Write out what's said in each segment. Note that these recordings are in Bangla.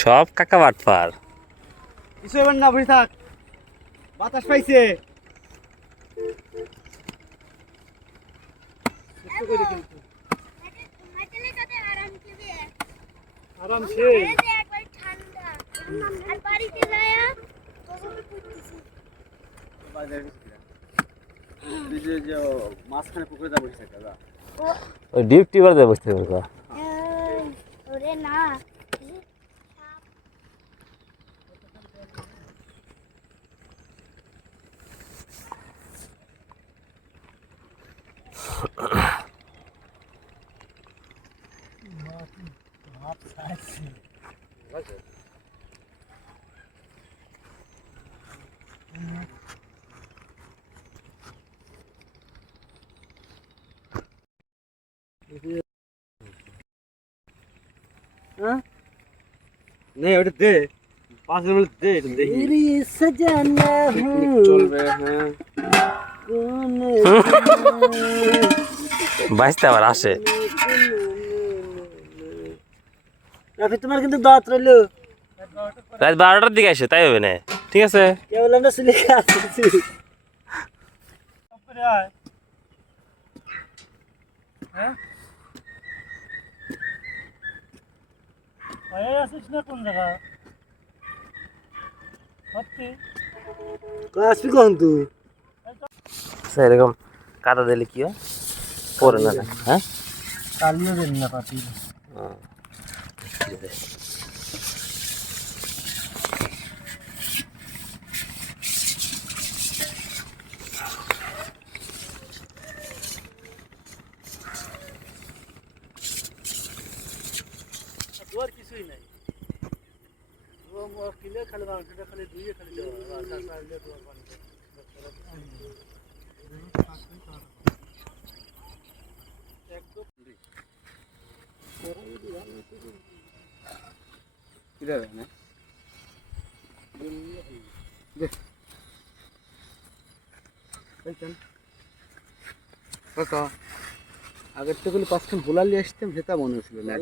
সব কাকা বাটপার। কিছু এবার না বসে থাক। বাতাস পাইছে। আরাম সে যা বসে থাকে যা। ওই ডিপ টিপার দিয়ে বসতে পারব ওরে না নে। ওটা দে পাঁচ মিনিট দে এটা দেখি तेरी सजना हूँ চলবে হ্যাঁ कौन বাইসতে আবার আসে রাফি তোমার কিন্তু দাঁত রইলো রাত বারোটার দিকে আসে তাই হবে না ঠিক আছে। এরকম কাদা দিলে কি হয়? পরে না না, হ্যাঁ? কালিও দেন না পাতি খালি মাংসটা খালি ধুয়ে খালি কাকা আগের থেকে বলি পাঁচখান বোলালি আসতাম সেটা মনে হচ্ছিল না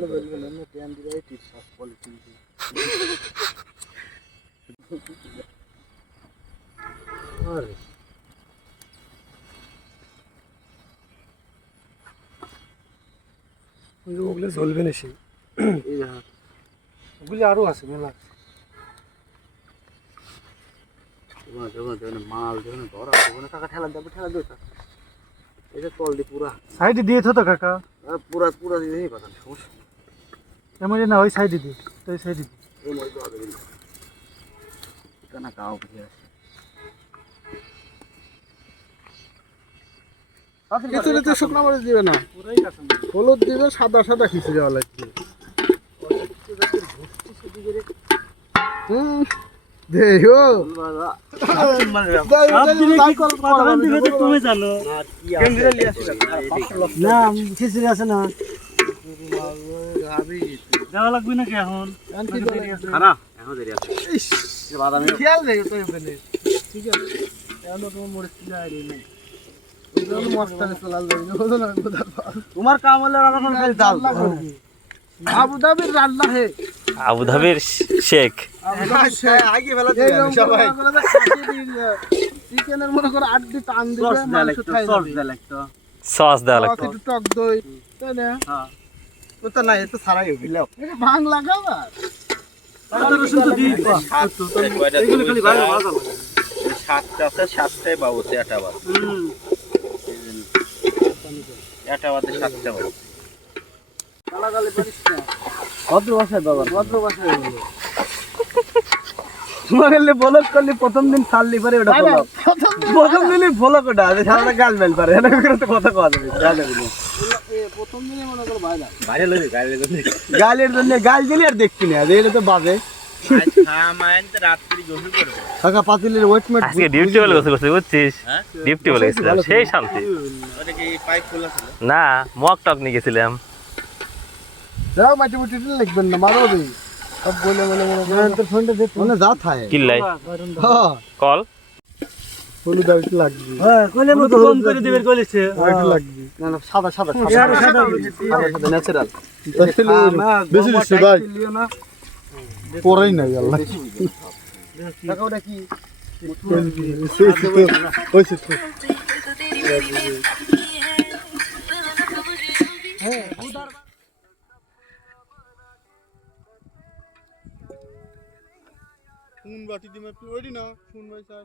আরে। ওগুলো চলবে না সেই ওগুলি আরও আছে মেলা যখন মাল ধরা কাকা ঠেলা দেবে ঠেলা দেবে এটা তল দিয়ে পুরা সাইডে দিয়ে তো কাকা। পুরা পুরা দিয়ে কথা সমস্যা এমন না ওই সাইডে দিয়ে তো ওই সাইডে দিয়ে। কেন কাউ বুঝে আছে খিচুড়ি তো শুকনো মরিচ দিবে না। হলুদ দিবে সাদা সাদা খিচুড়ি লাগবে। হুম দেও তুমি জানো না খিচুড়ি আছে না। দেওয়া লাগবে নাকি এখন? তোমার কাম হলে রান্না হে। আবুধাবির শেখ। আগে ফেলা সবাই। চিকেনের মনে করো আট দিয়ে টান মাংস খাই সস দেওয়া লাগতো। একটু টক দই তাই না? হ্যাঁ। ও তো না এত সারাই বাংলা খাবার সাতটা আছে সাতটায় পাবো এটা বাদ হুম বাদে সাতটা পাবো গালাগালি পারিস না ভদ্র ভাষায় বাবা ভদ্র ভাষায় বলো তোমার করলি প্রথম দিন সারলি পারে ওটা প্রথম দিনই বলক ওটা সারাটা গাল বেল পারে কথা কওয়া যাবে না। প্রথম দিনে মনে করো বাইরে বাইরে লবি বাইরে লবি গালের জন্য গাল দিলে আর দেখছি না এটা তো বাজে। বুঝছিস? হ্যাঁ? ডিউটি বলে গেছিলাম সেই শান্তি। ওটা কি পাইপ খোলা ছিল? না মক টক নিয়ে গেছিলাম। যাও মাটি মুটি লিখবেন না মারো দিই। সব বলে বলে বলে মানে যা থাকে। কিল্লাই হ্যাঁ। কল হলুদ আর একটু লাগবে। হ্যাঁ কইলে মতো কম করে দিবের কইলেছে আর একটু লাগবে। না না সাদা সাদা সাদা, সাদা সাদা। ন্যাচারাল বেশি দিচ্ছে ভাই। পরেই নাই আল্লাহ। টাকা ওটা কি? হয়েছে ফোন বাটি দিমে ওইডি না ফোন ভাই স্যার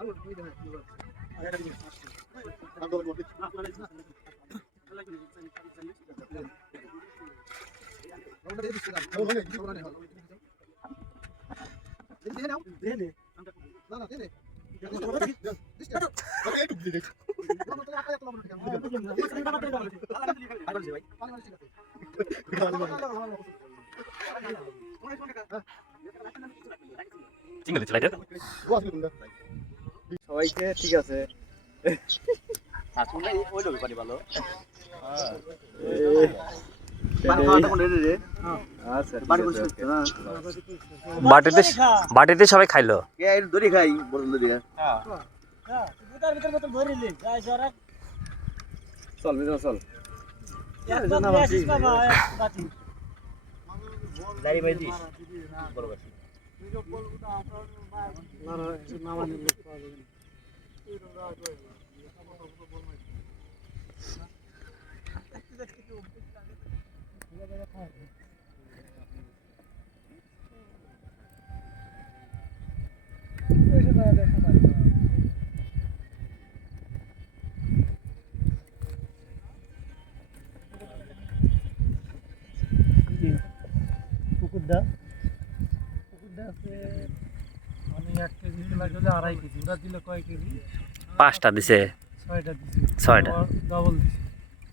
করছে না সবাইকে ঠিক আছে। বাটিতে বাটিতে সবাই খাইলো? দড়ি খাই বড় দড়ি। চল ভিতরে চল। দাড়ি ভাই দিস আড়াই দিলে কয় কেজি? পাঁচটা দিছে। ছয়টা দিছে। ছয়টা। ডবল দিছে।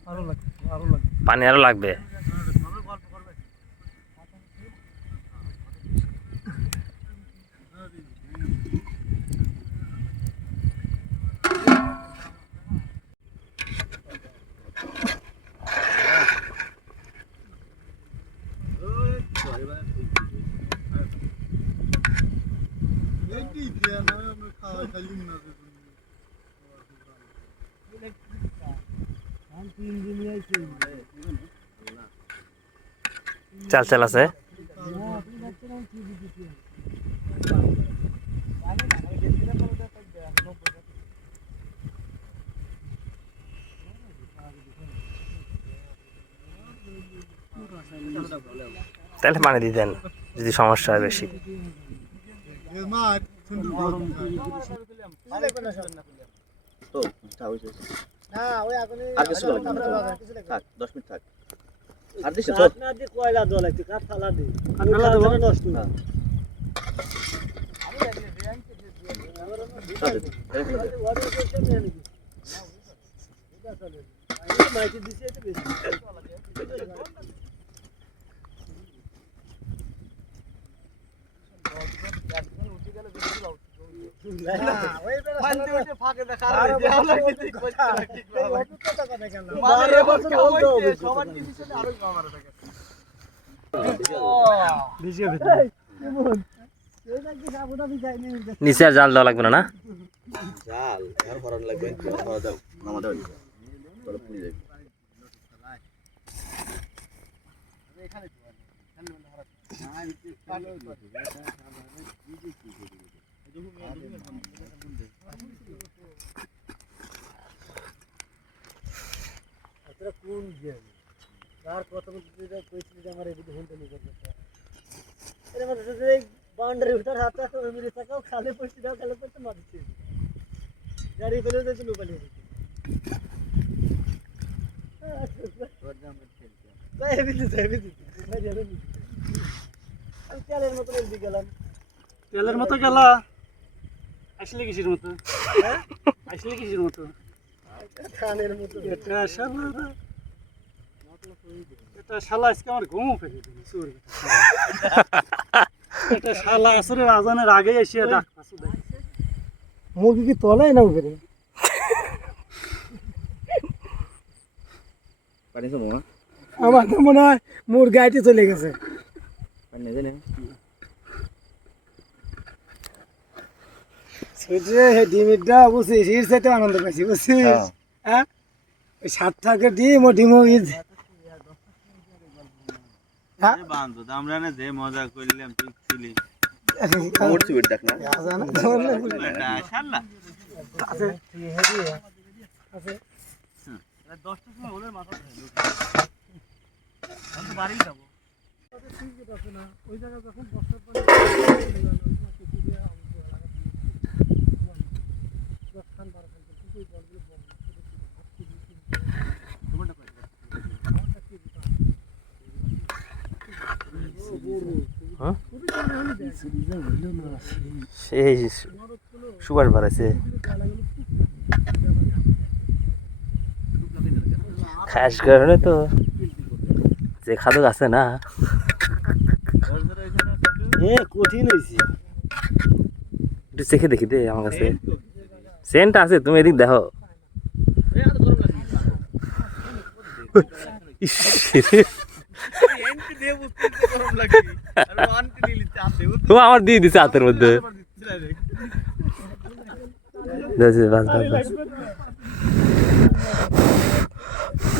আরও লাগবে আরও লাগবে। পানি আরও লাগবে এই কি দিয়া না আমরা খাওয়া খাইলি না তিন দিন আইছে চাল চাল আছে? তাহলে পানি দিতেন যদি সমস্যা হয় বেশি এ মার সুন্দর গরম তো থাক হইছে না ওই আগুনে আর কিছু লাগবে না থাক 10 মিনিট থাক। আর দিছে তো কাঠ না দিয়ে কয়লা দেওয়া লাগছে কাঠ ফালা দিয়ে ফালা দেবো নষ্ট না? মাইকে দিছে এটা বেশি পানি উঠে ফাঁকে দেখা আর দেওয়া লাগে। ঠিক করতে রাখি বারো মানে বছর এবছর বলতে হবে হইছে সবার কি নিচে আর জাল দেওয়া লাগবে না না? জাল আর ভরণ লাগবে। ভরা দাও নামা দাও আপনারা কোন গেম তার বলতে যেটা কইছিল যে আমার এদিকে হোলটা নিয়ে করতে এর মধ্যে যে বাউন্ডারি উঠার হাতে ওই মিলে থাকাও খালে পড়ছি তেলের মতো গেলা? আসলে কিসের মতো? আসলে কিসের মতো? খানের মতো। এটা শালা এটা শালা আজকে আমার ঘুমও ফেলে দিল চোর এটা শালা আসলে আজানের আগে এসে ডাক পাশে। মুরগি কি তলায় না উপরে? পানি হ্যাঁ? আমার তো মনে হয় মুরগি আইটে চলে গেছে। পানি নেই বুঝছিস এর সাথে আনন্দ পাইছি বুঝছিস? হ্যাঁ। হ্যাঁ? ওই সাত টাকা ডিম ও ডিম ঈদ। হ্যাঁ? আমরা না যে মজা করলাম তুই ছিলি এটা শালা। সেই সুগার বাড়াইছে। খাস কারণে তো যে খাদক আছে না। কঠিন হয়েছে একটু চেখে দেখি দে আমার কাছে। সেন্ট আছে তুমি এদিক দেখো। ইস, ও আমার দিয়ে দিছে হাতের মধ্যে।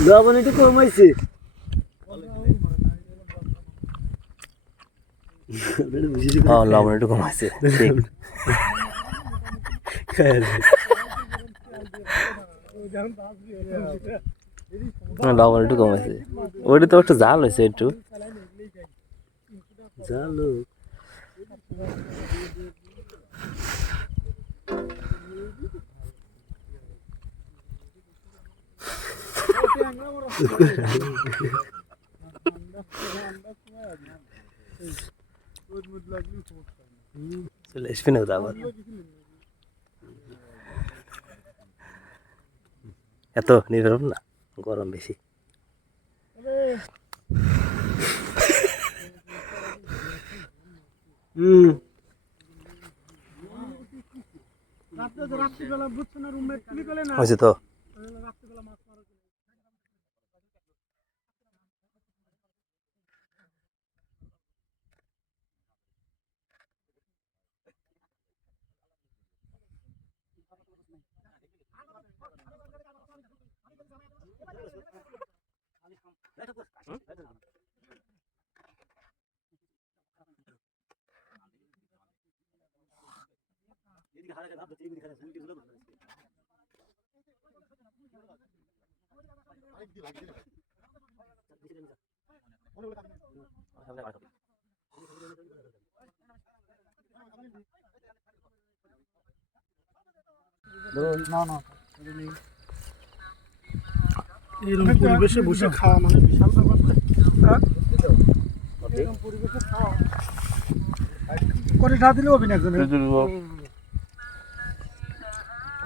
লবণ একটু কম হয়েছে। লবণ একটু কম আছে ঠিক। না, লবণ একটু কম আছে। ওইটা তো একটু জাল হয়েছে একটু। জাল এত নিরব না। গরম বেশি। হুম রাত্রিবেলা বুঝছ না না হয়েছে তো রাত্রিবেলা মাছ মারা এরকম পরিবেশে বসে খাওয়া মানে বিশাল ব্যাপার? হ্যাঁ? এরকম পরিবেশে খাওয়া করে ঢা দিলে হবে না